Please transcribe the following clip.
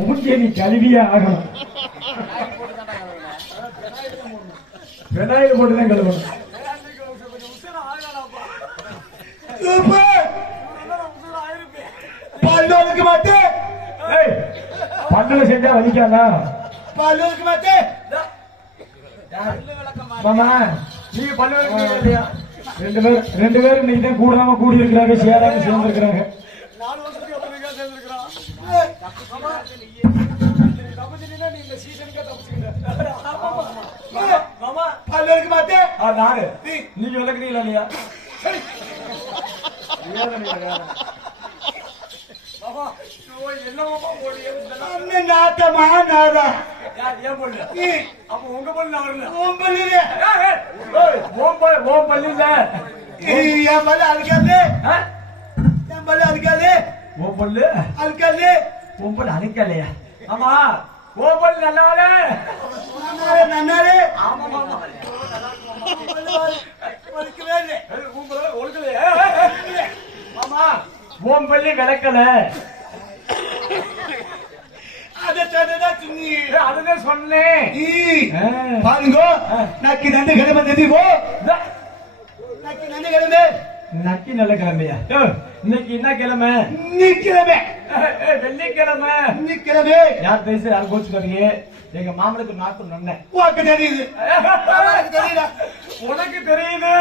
மூஞ்சிய நீ கழுவியே ஆகணும். வெனாயில் போட்டுதான் கழுவணும். பல்லோருக்கு மாட்டேன். பல்லுல செஞ்சா வலிக்காதா? பல்லோருக்கு மாட்டேன். மாமா நீங்க பல்லு வலிக்க இல்லையா? ரெண்டு பேரும் இன்னைக்கு தான் கூடாம கூடி இருக்கிறாங்க, சேராம சேர்ந்து இருக்கிறாங்க. 4 வருஷத்துக்கு அப்புறம் சேர்ந்துருக்கிறான். மாமா பல்லோருக்கு மாட்டேன். நானு நீங்க விளக்குறீங்களா இல்லையா? நாட்டமா நாதா அப்ப உங்க பல்லு வரல. உன் பல்லு ஓம் பல்லு இல்ல, என் பல்லு அழுக்காது. என் பல்லு அழுக்காது. ஓம் பல்லு அழுக்காது. ஓம் பல்லு அழைக்கலையா? ஆமா ஓம் பல்லு நல்லவாளே. நன்னாரு ஆமா மாமா ஒழுக்கவே இல்லை. மாமா ஓம் பல்லு விளக்கல. அதை சொன்னதான் சுண்ணி. அதுதான் சொன்னேன். பாருங்க நக்கி நண்டு கிழமை தெரியுமோ? நக்கி நண்டு கிழமை நக்கி நல்ல கிழமையா? இன்னைக்கு என்ன கிழமை? கிழமை வெள்ளிக்கிழமை. கிழமை யார் பேச யார் கோச்சுக்காதீங்க. எங்க மாமனுக்கு நாக்கு நொன்ன உனக்கு தெரியுது. உனக்கு தெரியுது.